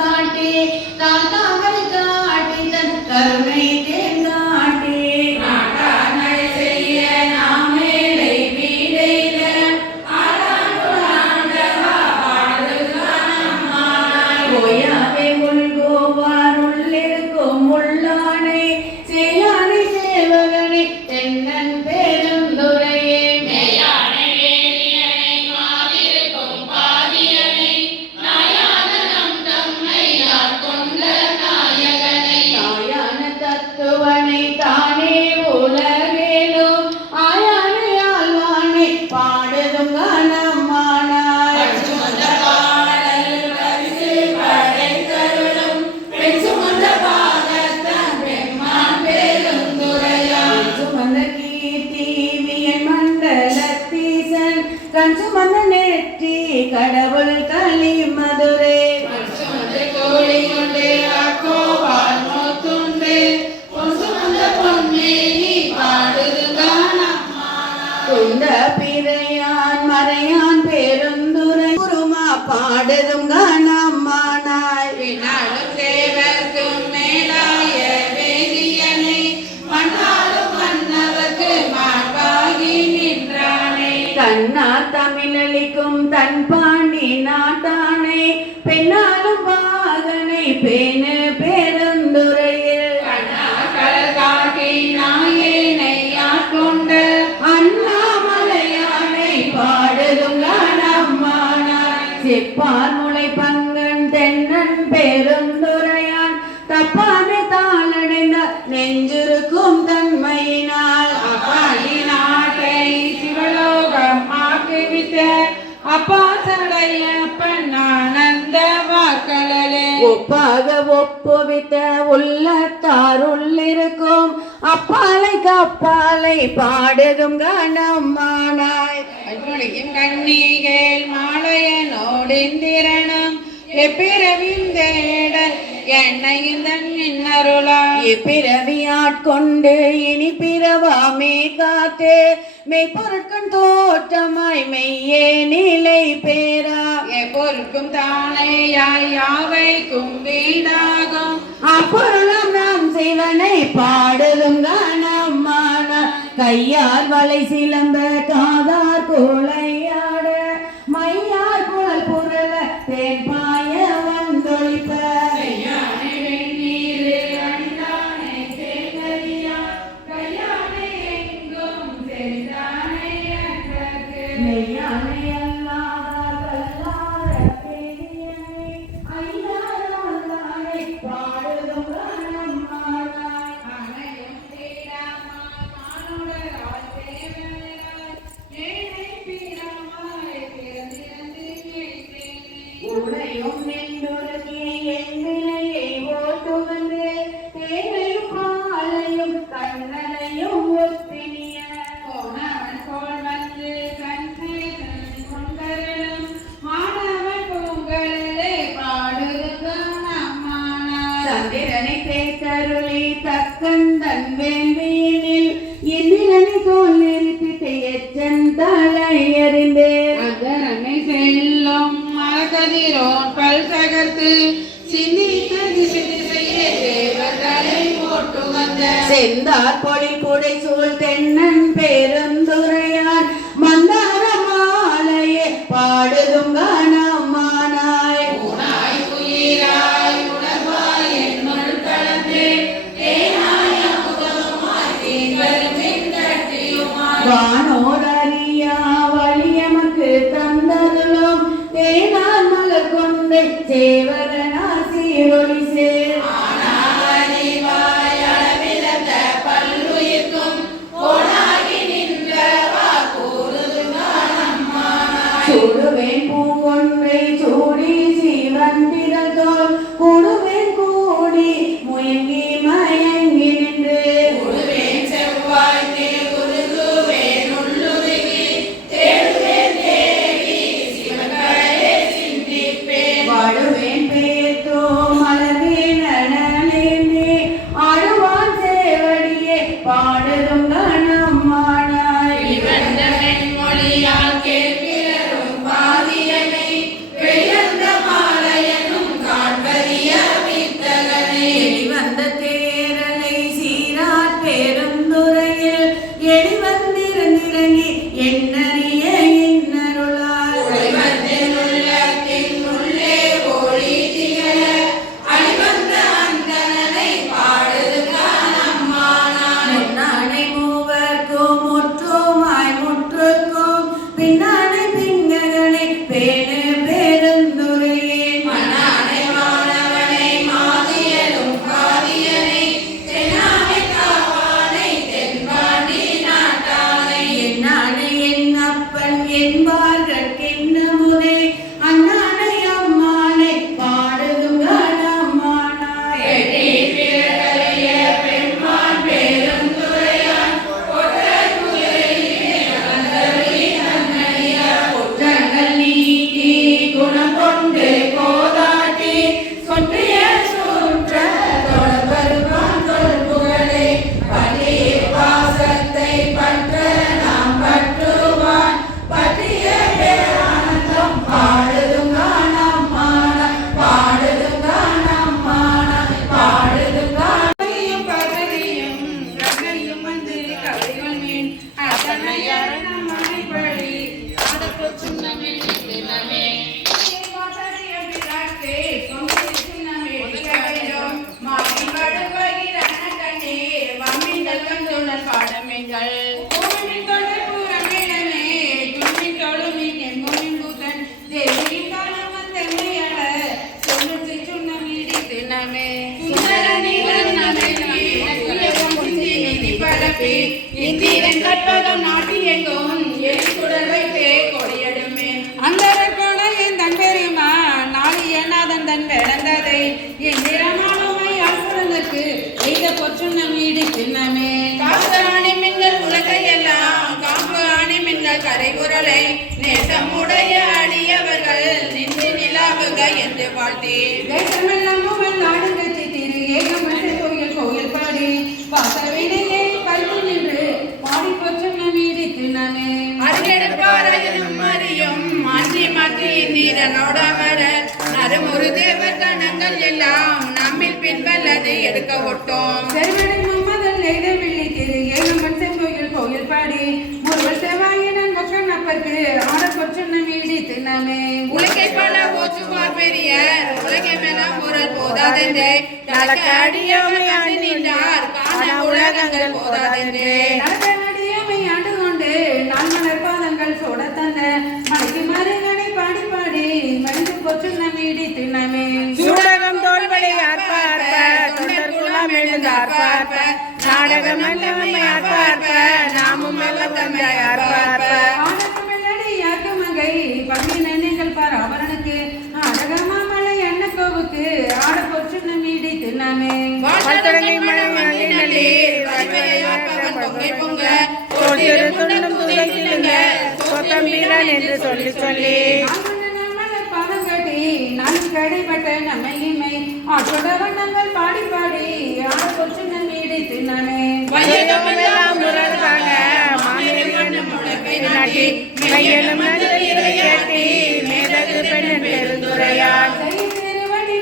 காட்டி தாத்தாவை காட்டி தன் கருணை தேங்காட்டி நாட்டானை செய்ய நாம் மேலை வீடையில ஓயாவே உள்கோவார் உள்ளிருக்கும் உள்ளானை செய்யானை சேவகனை தென்னன் பெருந்துரையே மேயானை வேலியனை மாதிருக்கும் பாதியனை நாயான நம் தம்மை கொண்ட நாயகனை தாயான தத்துவனை தானே உலகேலும் ஆயானை ஆழ்வானை பாடுதும் கணமானாய் கஞ்சுமந்த நெற்றி கடவுள் களி மதுரை கோழி கொண்டு அக்கோவால் மோத்துண்டு பொசுமந்த பொன்னேனி பாடுது குண்ட பிறையான் மறையான் பெருந்துரை குருமா பாடுதும் கணமானாய் வினாலும் தேவர்க்கும் மேலாய வேதியனை மன்னாலும் மன்னவர்க்கு மாண்பாகி நின்றானே கண்ணார் தமிழளிக்கும் தன் பாண்டி நாட்டானை பெண்ணாலும் பாகனை பேணு பெருந்துரையில் கண்ணாக்கள் காட்டி நாயேனை ஆட்கொண்ட அண்ணாமலையானை பாடுதும் கணமானாய் செப்பார் முளை பங்கன் தென்னன் பெருந்துரையான் தப்பானை தாளடைந்த நெஞ்சிருக்கும் தன்மையினால் அப்பாடி நாட்டை சிவலோகம் ஆக்கிவிட்ட அப்பாசடைய பெண்ணானந்த வாக்களே ஒப்பாக ஒப்புவித்த உள்ளத்தார் உள்ளிருக்கும் அப்பாலை கப்பாலை பாடுதும் கணமானாய் அன்பொழிக்கும் கண்ணீகேள் மாலையனோடிந்திரனும் எப்பிறவின் தேடல் என்னையும் தன் அருளா எப்பிறவி ஆட்கொண்டு இனி பிறவாமே காத்து மெய்ப்பொருட்கும் தோற்றமாய் மெய்யே நிலை பேரா எப்பொருட்கும் தானே யாவைக்கும் வீடாகும் அப்பொருளும் நாம் சிவனை பாடுதும் கணமான கையால் வலை சிலம்ப காதார் குளையாட மையார் குழல் புரள தேன்பாய வந்தொழிப்ப உடையும் நெண்டுருகி என் விலையை ஓட்டுவந்து தேவையும் பாலையும் கண்ணலையும் ஒப்பினிய கோணவன் கோள் வந்து கண்ணே கொண்டரலும் மாணவன் பூங்கலே பாடுதமான சந்திரனை தேத்தருளி தக்கந்தன் வேள்வியினில் இந்திரனை தோல் நிறுத்திட்டு எச்சன் தலையறிந்து அகரனை செல்லும் மரகதிரோன் பல் தகர்த்து சிந்தித்தது சிதிசையே தேவர்களை போட்டு வந்த செந்தார் பொழி புடை சூழ் தென்னன் பெருந்துரையான் மந்தார மாலையே பாடுதும் கணமானாய் உனாய் உயிராய் உணர்வாய் என்னுள் கலந்து தேனாய் அமுதமாய் தீவரும் கட்டியுமாய் வானோரறியா வலியமக்கு தந்தருளும் தேனார் மலர் கொண்டை சேவகனா சீரொளி சேர் சூடுவேன் பூங்கொன்றை சூடி சீவந்திரதோல் கூடுவேன் கூடி முயங்கி மயங்கி நின்று கூடுவேன் செவ்வாய்க்கு உருகுவேன் உள்ளுருகி தேடுவேன் தேடி சிவகரே சிந்திப்பேன் வாடுவேன் பேத்தோ மலர்வேன் அனலேந்தே ஆடுவான் சேவடியே பாடுதும் கணமானாய் இவந்த மென்மொழியால் கேட்கிறரும் பாதியனை வெளியந்த மாலையனும் காண்பதி தினமே சுந்தர நீலன் நிதி பரப்பி இந்திரன் கற்பகம் நாட்டி எங்கும் எரிசுடர் வைத்தே கொடியடுமே அந்தரர் போல என் தன் பெருமா நாளியநாதன் தன் வேடந்ததை எந்திரமானமை அற்புதனுக்கு எய்த பொற்றுண்ணம் ஈடு தினமே காசராணி மின்கள் உலகையெல்லாம் காப்பு ஆணி மின்கள் கரைகுரலை நேசமுடைய அடியவர்கள் நின்று நிலாவுக என்று வாழ்த்தி தேசமெல்லாம் நாடு கட்சி திரு ஏகமன்ற கோயில் கோயில் பாடி பாசவினையை கல்வி நின்று பாடி பொற்றுண்ணம் ஈடு தினமே அருகெடுப்பாரையும் அறியும் மாற்றி மாற்றி நீரனோடவர நறுமுறு தேவர் கணங்கள் எல்லாம் நம்மில் பின்வல்லது எடுக்க ஒட்டோம் செல்வடை மும்மதல் எய்தவில்லை திரு ஏகமன்ற கோயில் கோயில் பாடி முருகல் செவ்வாயினன் மக்கள் அப்பற்கு ஆட பொற்றுண்ணம் ஈடு தினமே உலகை பல ஓச்சுவார் பெரியர் உலகை மேல முரல் போதாதென்றே நடக்க அடியமை ஆண்டு நின்றார் காண உலகங்கள் போதாதென்றே நடக்க அடியமை ஆண்டு கொண்டு நான் மலர் பாதங்கள் சோட தந்த மலைக்கு மருகனை பாடி பாடி மருந்து பொற்றுண்ணம் ஈடு தினமே சூடகம் தோல்வளை ஆர்ப்பார்ப்ப தொண்டர் குலம் எழுந்தார்ப்பார்ப்ப நாடகம் எல்லாம் ஆர்ப்பார்ப்ப நாமும் எல்லாம் தந்தை ஆர்ப்பார்ப்ப பங்கினங்கள் பார் அவரனுக்கு அழகமாமலை எண்ண கோவுக்கு ஆட பொற்றுண்ணம் ஈடு தினமே வாழ்த்தடங்கை மழை என்று சொல்லி சொல்லி பாதம் கட்டி நான் கடைப்பட்ட நம்மையுமை ஆற்றோட வண்ணங்கள் பாடி பாடி ஆட பொற்றுண்ணம் ஈடு தினமே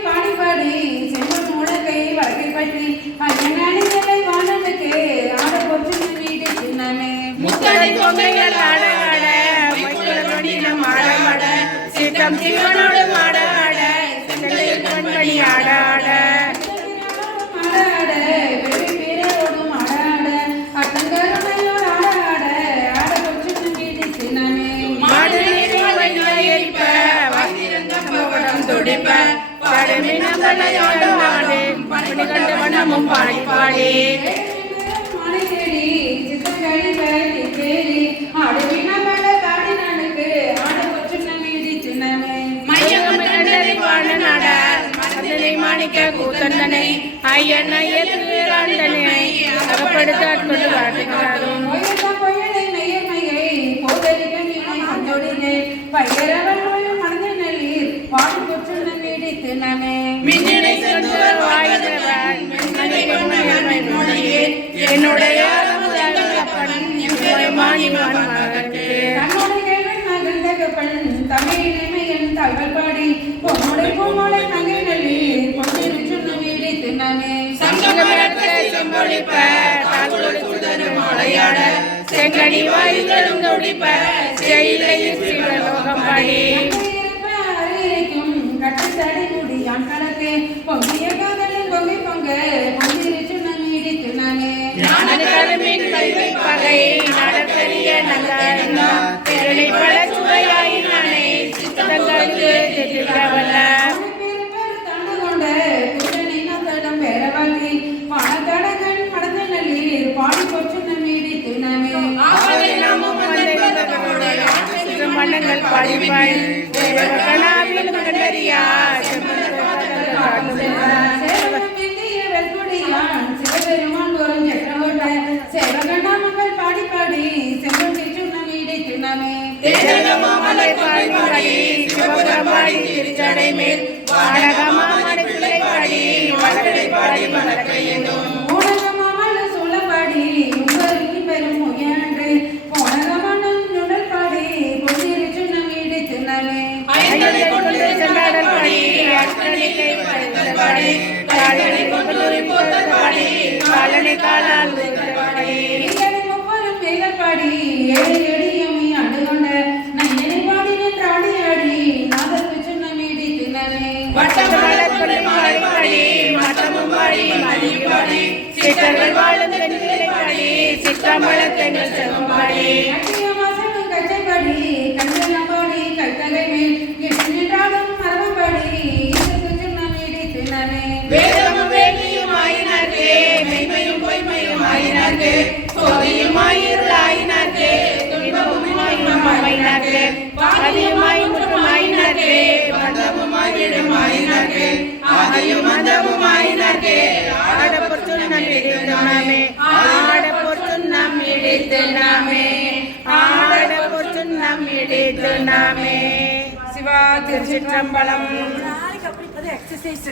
பாடி பாடி செல்வன் முழக்கை வழக்கை பற்றி அண்ணனை வானனுக்கு ஆட பொற்றுண்ணம் ஈடு தினமே முத்தனை பொம்மைகள் ஆட ஆட மொழினம் ஆட ஆட சித்தம் சிவனோடு ஆட ஆட செல்லையில் கண்மணி ஆட ஆட பாடி பாடி மாணிக்க கூத்தண்டனை ஐயன் ஐயனை அகப்படுத்த பாடி பொற்றுண்ணம் ஈடு தினமே என்னுடைய தமிழின் தகவல் பாடி பொம்முடை பொம்முடை நங்கை நல்லி பொன்னிருச்சுண்ணம் ஈடு தினமே செங்கடி வாய்களும் தொடிப்ப செயலையில் சிவலோகம் பாடி கட்டத்தடை முடியான் கணக்கு பொங்கிய காதலின் பொங்கி பொங்க பொங்கிருச்சுண்ணம் ஈடு தினமே பகை நடக்கரிய நல்ல பெருளை பல சுவையாயினானே சித்தங்களுக்கு திட்டவல்ல தண்டு கொண்ட குற்றனை நத்தடம் வேறவாளி பணத்தடங்கள் மடந்த நல்லீர் பாடி பொற்றுண்ணம் ஈடு தினமே மன்னங்கள் பாடிப்பாய் கணாவில் கண்டறியா சிவபெருமான் ஒரு சக்கரவட்ட சேவகணாமங்கள் பாடி பாடி செல்வம் திருச்சுண்ணம் ஈடு தினமே மாமலை பாடி பாடி சிவபுரமாடி திருச்சடை மேல் வாடகமாமலை பிள்ளை பாடி வழக்கை பாடி வழக்கை என்னும் ஊடகமாமல சூழப்பாடி உங்களுக்கு பெரும் முயன்று போனகமானும் நுடல் பாடி பொன்னிருச்சுண்ணம் ஈடு தினமே ஐந்தனை கொண்டு செல்லாடல் பாடி அத்தனையை பறித்தல் பாடி காலனை கொண்டு போத்தல் பாடி காலனை காலால் பாடி இதனை முப்பரும் மேகல் பாடி ஏழு எடியும் ஆண்டு கொண்ட நையனை பாடி நின்றாடி ஆடி நாதல் பிச்சுண்ணம் ஈடு தினமே வட்டமலர் மாலை பாடி மட்டமும் பாடி மணி பாடி சித்தர்கள் வாழும் தென்களை பாடி சித்தம்பள தெங்கள் செல்வம் பாடி கச்சை பாடி கண்கள் பாடி கட்டளை மேல் நின்றாலும் மரபம் பாடி பிச்சுண்ணம் ஈடு தினமே தனமே வேதமும் வேள்வியும் ஆயினார்க்கே மெய்மையும் பொய்மையும் ஆயினார்க்கே சோதியுமாய் இருளாயினார்க்கே துன்பமுமாயினார்க்கே பாதியுமாய் முற்றுமாயினார்க்கே பந்தமுமாய் விடுமாயினார்க்கே ஆதியும் அந்தமுமாயினார்க்கே ஆடப்பொற்று நம் இடித்துனாமே ஆடப்பொற்று நம் இடித்துனாமே ஆடப்பொற்று நம் இடித்துனாமே. சிவா திருச்சிற்றம்பலம். எக்ஸசைஸ்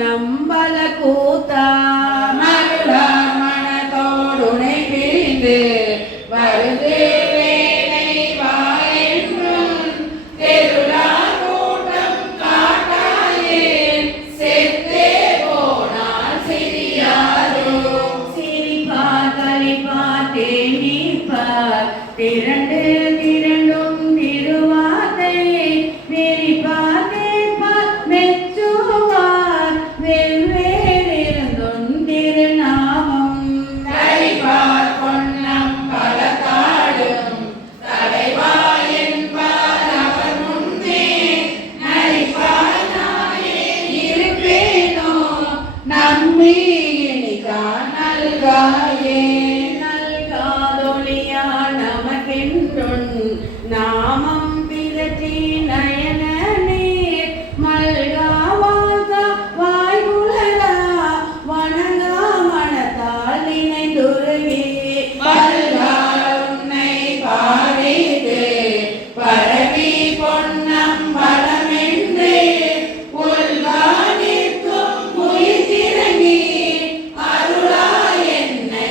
பொன்னம்பல கூத்தா மருளார் மனத்தோடுனை பிரிந்து வருது வேலை வாயென்றும் தெருளார் கூட்டம் காட்டாயே செத்தே போனால் சிறியாரோ சிரிப்பார் கலிப்பார் தேனிப்பார் திரண்டு திரண்டும் திருவார்த்தை நெறிப்பார் கேட்பார் மெச்சுவார் வெவ்வேறிருந்தும் திருநாமம் கரிபார் பொன்னம் பலத்தாடும் தலைவா என்பார் அவர் முன்னே நரிப்பார் நானே இருப்பேனோ நம்மி இனிகா நல்காயே நல்காதொழியார் நமக்கென்றொன் நாமம் பிறற்றி நயன நீர் மல்கா வாழ்கா வாய்குழலா வணங்கா மனத்தால் நினைந்துருகே பல்கார் உன்னை பாடித்து பரவி பொன்னம் பலமென்று உள்கா நிற்கும் உயிர் திறங்கி அருளா என்னை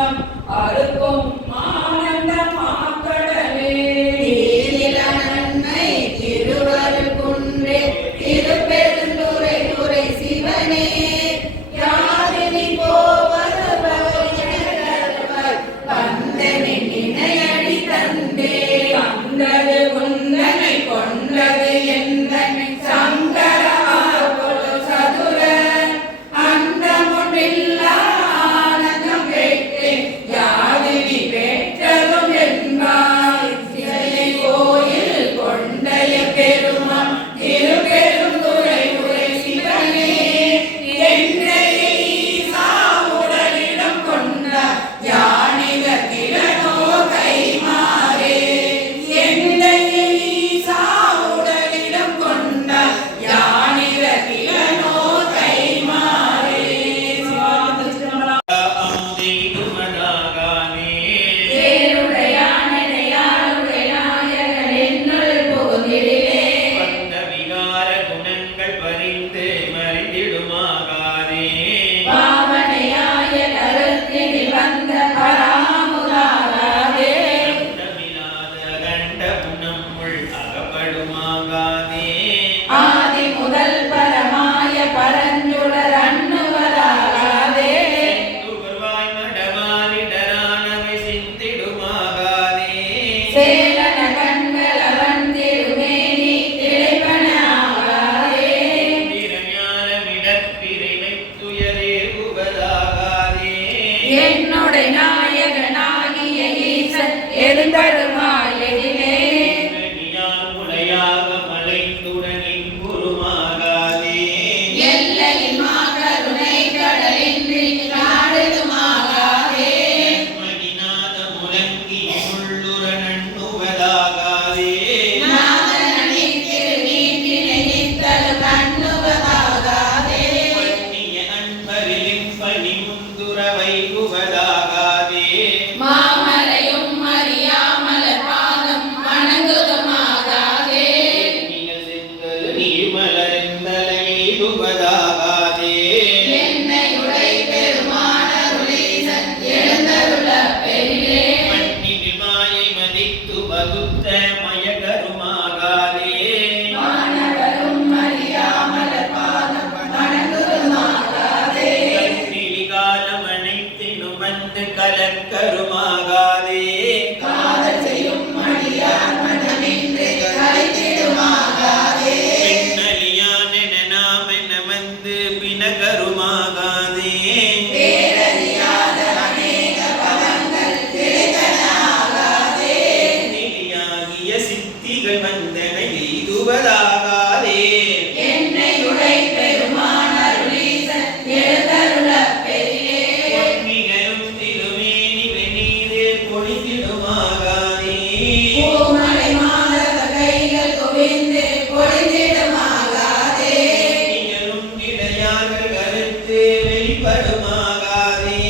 அன்னம் அறுக்கும் ஆனந்த மாக்கடலே தீதில நன்மை திருவருக்குன்றே திருப்பெருந்துறை துறை சிவனே யாதினி போவருவர் வந்தனின் இணையடி தந்தே வந்தது உந்தனை கொண்டது எந்தனை சங்கர ஆர்வலு சதுர அந்தமுடில்லா ஆனந்தம் பெற்றேன் யாதினி பெற்றதும் என்பாய் சிலை கோயில் கொண்டைய பெருமான் திருப்பெருந்துறை உரை சிவனே என்னையே ஈசா உடலிடம் கொண்ட யானிக திறனோ கைமாறே என்னையே ஈசா உடலிடம் கொண்ட யானிக திறனோ கைமாறே சேருடையானையாளுடையாயகன் என்னுள் புகுந்திடிலே பாவனையாய கருத்தினில் வந்த பராமுதாகாதே ஆதி முதல் பரமாய பரஞ்சுடர் அண்ணுவதாகாதே சேலன கண்கள் அவன் திருமேனி திளைப்பனாகாதே என்னுடைய நாயகனாகிய ஈசன் எழுந்தருமாயதிலே எல்லையில் மாகருணை கடலின்றி நாடுதுமாகாதே நாதனி திருநீட்டினை நித்தலு கண்ணுவதாகாதே மாமலையும் அறியாமல பாதம் வணங்குதுமாகாதே என்னை உடை பெருமானருளீசன் எழுந்தருள பெரிலே மாணவரும் அறியாமல பாதம் வணங்குதுமாகாதே கலக்கருமாகாதே காதல் செய்யும் மடியார் மனமின்றி கலைத்திடுமாகாதே பெண்ணலியானென நாமென வந்து பிணகருமாகாதே பேரறியாத அநேக பதங்கள் கிடைத்தனாகாதே நிலையாகிய சித்திகள் வந்தனை எய்துவதாகாதே என்னை உடை பெருமானருளீசன் எழுந்தருள பெரிலே பொன்னிகரும் திருமேனி வெந்நீரே பொழிந்திடுமாகாதே பூமலை மாதவ கைகள் குவிந்து பொழிந்திடுமாகாதே நிகழும் இடையார்கள் கருத்து வெளிப்படுமாகாதே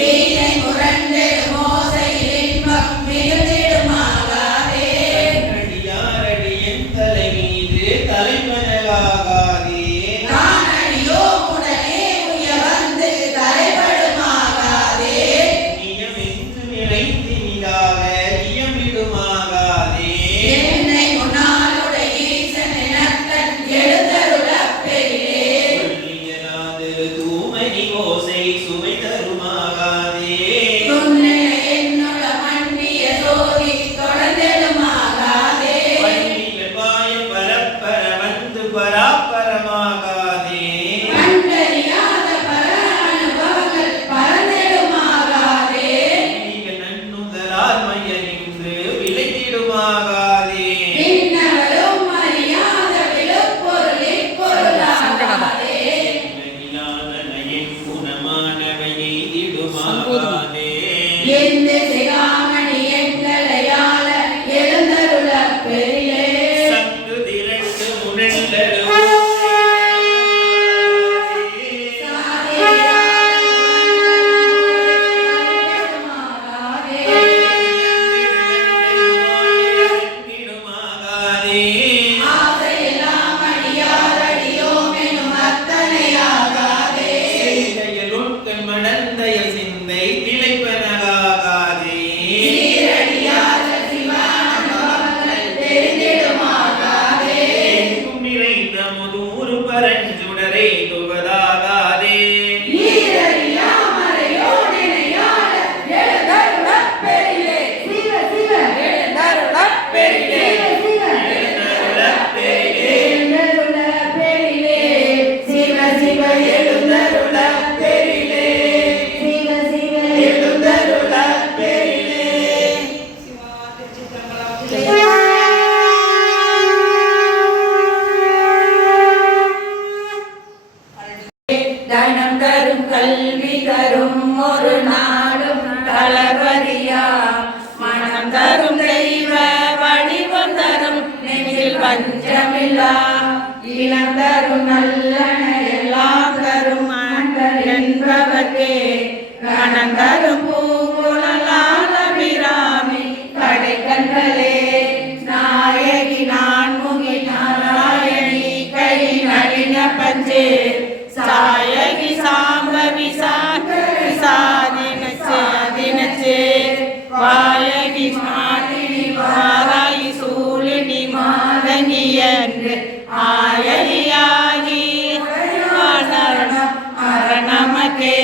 வீணை முரண்டிடும் ஓசையில் இன்பம் மிகுந்திடுமாகாதே அடியாரடியின் தலை மீது தலைமனலாகாதே தானடியோ உடனே உய வந்து தலைபடுமாகாதே நியமித்து நிறைந்தினிதாக இயமிடுமாகாதே என்னை முன்னாளுடைய ஈசன் எனக்கன் எழுந்தருள பெரிலே சொல்லியலாது தூமணி ஓசை சுவை தருமாகாதே துன்னின என்னுள மன்னிய சோதி தொடர்ந்திடுமாகாதே பள்ளிகள் பாய பரப்பர வந்து பராப்பரமாகாதே கண்டறியாத பர அனுபவங்கள் பரந்திடுமாகாதே நீங்கள் நன்னுதலால் மையறிந்து விளைத்திடுமாகாதே இன்னவரும் அறியாத விழுப்பொருளில் பொருளாகாதே உலகிலாதனையின் குணமானவை எய்திடுமாகாதே எந்த சிகாமணி எங்களையாள எழுந்தருள பெரிலே சங்கு திரட்டு முனல்லரு ஆசையெல்லாம் அடியாரடியோம் எனும் அத்தனையாகாதே மடந்தைய சிந்தை திளைப்பனக தரும் தெய்வ வடிவம் தரும் நெஞ்சில் பஞ்சமில்லா இளந்தரும் நல்லன எல்லாம் தரும் ஆண்கள் என்பவர்க்கே கணந்தரும் பூங்குழலால் அபிராமி கடைக்கண்களே நாயகி நான்முகி நாராயணி கை நளின பஞ்சே சாயகி சாம்பவி சாகரி சாதினச்சே வாயகி மாதினி வாராயி சூழினி மாதங்கி என்று ஆயகியாகி அரணமக்கே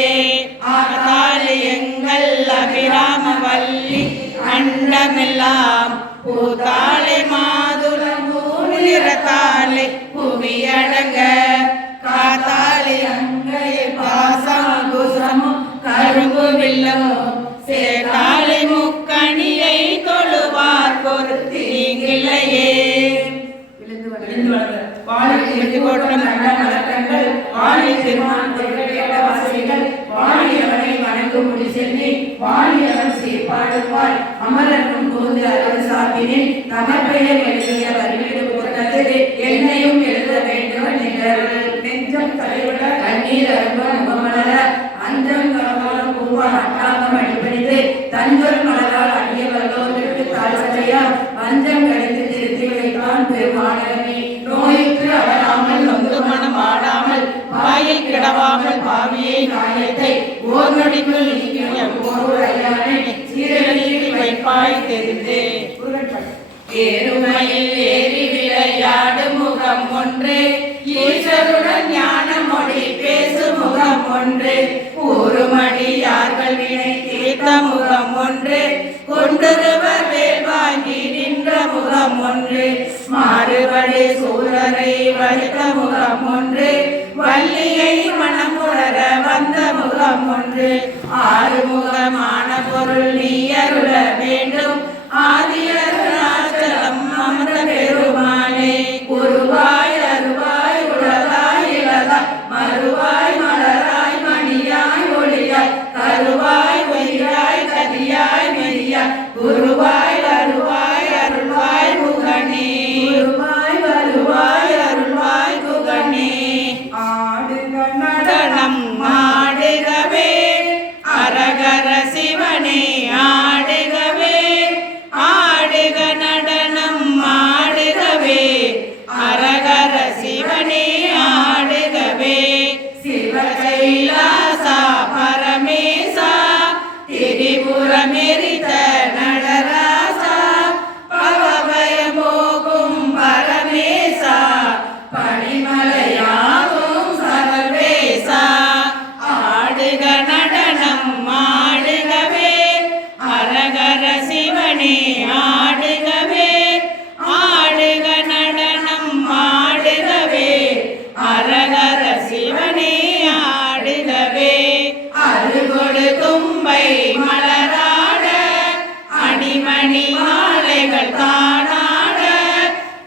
ஆதாளி எங்கள் அபிராம வள்ளி அண்டமெல்லாம் பூதாளை மாதுளம் பூநிறத்தாளை புவியடங்க காத்தாளி அங்கையில் பாசம் குசமும் கரும்பு வில்லமும் சேதாளி முக்கணியை தொழுவார் பொறுத்தீங்கில்லையே அமரனும் போது அருள் சாப்பினேன் தமப்பெயர் எழுதிய வரிவிடு புத்தகத்திலே என்னையும் எழுத வேண்டும் நெஞ்சம் தலைவிட கண்ணீர் அரும்ப முகமலர அஞ்சம் கலவால் பூவால் அட்டாகம் அடிப்படைத்து தஞ்சல் மலரால் அடிய வல்லோருக்கு தாழ்சடையா பஞ்சம் கழித்து திருத்தி வைத்தான் பெருமானே நோயுற்று அவராமல் நொந்து மனம் ஆடாமல் வாயில் கிடவாமல் பாவியை நாயத்தை ஓர் நொடிக்குள் சீரழியில் வைப்பாய் தெரிந்தே ஏறுமையில் ஏறி விளையாடு முகம் ஒன்று ஈஸ்வருடன் ஞான மொழி பேசு முகம் ஒன்று கூறுமடியார்கள் வினை தீர்த்த முகம் ஒன்று கொண்டுருவர் வேல் வாங்கி நின்ற முகம் ஒன்று மாறுபடி சூரரை வருத்த முகம் ஒன்று வள்ளியை மனமுணர வந்த முகம் ஒன்று ஆறுமுகமான பொருள் நீ அருள வேண்டும் ஆதியருணாச்சலம் அமர்ந்த பெருமானே குருவாய் அருவாய் உளதாய் இளதாய் மறுவாய் மலராய் மணியாய் ஒளியாய் கருவாய் உயிராய் கதியாய் மெரியாய் குருவாய் அருவாய் அருள்வாய் குகனே குருவாய் வருவாய் அருள்வாய் குகனே ஆடுக நடனம் ஆடுகவே அரகர சிவனே ஆடுகவே ஆடுக நடனம் ஆடுகவே அரகர சிவனே ஆடுகவே சிவகைலாசா பரமேசா திரிபுரமெரித்த நடராசா பவபயமோகும் பரமேசா பணிமலையாகும் சர்வேசா ஆடுக நடனம் ஆடுகவே அரகர சிவனே ஆடுகவே ஆடுக நடனம் ஆடுகவே அரகர சிவனே ஆடுகவே அருகொடு தும்பை மலராட அணிமணி மாலைகள் தானாட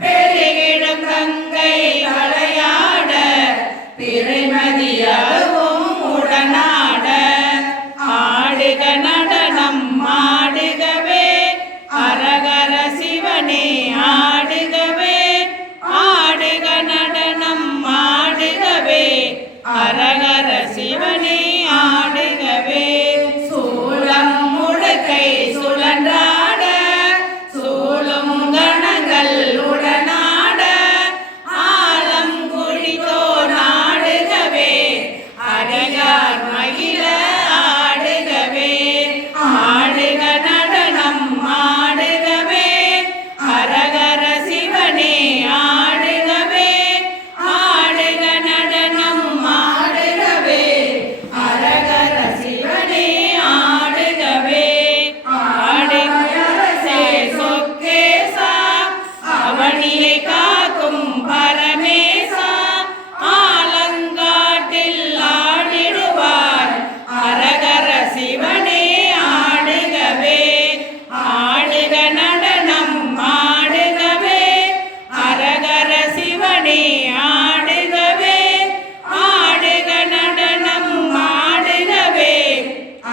பெருகிடும் கங்கை விளையாட திரைமதியாகவும் உடனாட ஆடுக நடனம் ஆடுகவே அரகர சிவனே ஆடுகவே ஆடுக நடனம் ஆடுகவே அரகர சிவனே ஆடுகவே சூலம் முடுக்கை சுழன்றாட சூழும் கணங்கள் உடனாட ஆலம் குடித்தோ நாடுகவே அழகார் மகிழ ஆடுகவே ஆடுக நடனம் ஆடுகவே அரகர சிவனே ஆடுகவே ஆடுக நடனம் ஆடுகவே அரகர சிவனே ஆடுகவே ஆடுகரசே சொக்கேசா அவனியை காக்கும் பரமேசா ஆலங்காட்டில் ஆடிடுவார் அரகர சிவனே ஆடுகவே ஆடுக நடனம் ஆடுகவே அரகர சிவனே ஆடுகவே ஆடுக நடனம் ஆடுகவே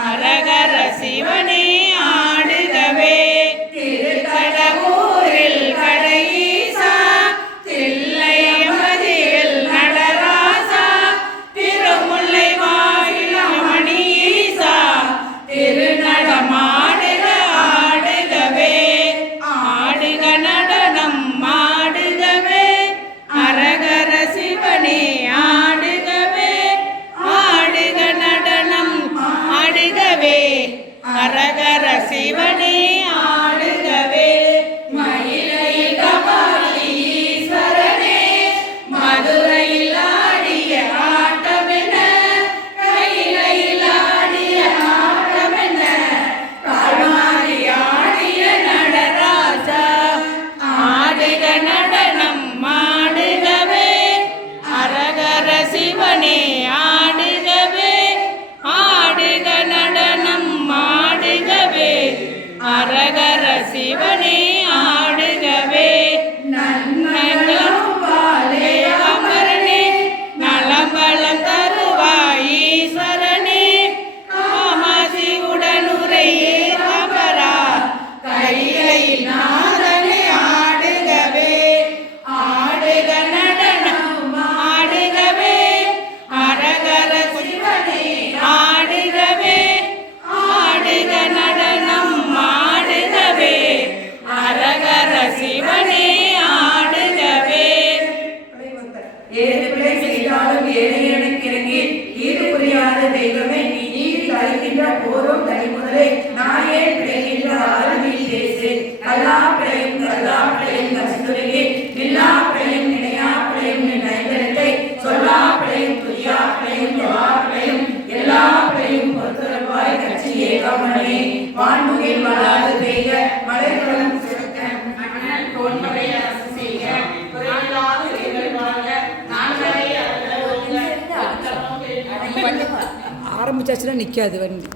அரகர சிவனே ஆடுகவே அரகர சிவனே ஆடுகவே மயிலையில் கபாலி ஈஸ்வரனே மதுரையில் ஆடிய ஆட்டமென கையிலையில் ஆடிய ஆட்டமென கால்மாறி ஆடிய நடராஜா ஆடுக நடனம் ஆடுகவே அரகர சிவனே ஆடுகவே ஆடுக நடனம் ஆடுகவே அரகர சிவனே ஆடுகவே நன்னலம் பாலே அமரனே நலம்பலம் தருவாய் ஈஸ்வரனே காமாசி உடனுரையே அமரா கையிலையில் நாதனை ஆடுகவே ஆடுக நடனம் ஆடுகவே அரகர சிவனே ஆடுகவே ஆடுக நடனம் ஆடுகவே அரகர சிவனே ஆடுகவே ஏது பிழை செய்தாலும் ஏழையனுக்கு இறங்கி ஈடு புரியாத தெய்வமே நீ நீதி தருகின்ற போரும் தனி முதலே நாயே பிழைகின்ற ஆளுமையில் பேசு அல்லா பிழையும் கசிந்துரையே இல்லா பிழையும் நினையா பிழையும் நினைந்தரத்தை சொல்லா பிழையும் துரியா பிழையும் எல்லா பிழையும் எல்லா பிழையும் பொறுத்துறவாய் கட்சி ஏகாமணி வான்முகில் வளாது பெய்க மலைகளும் சிறக்க மணல் தோன்மலை அரசு செய்க குறையில்லாத வேர்கள் வாழ்க நான்கரை ஆரம்பிச்சாச்சுன்னா நிற்காது வண்டி.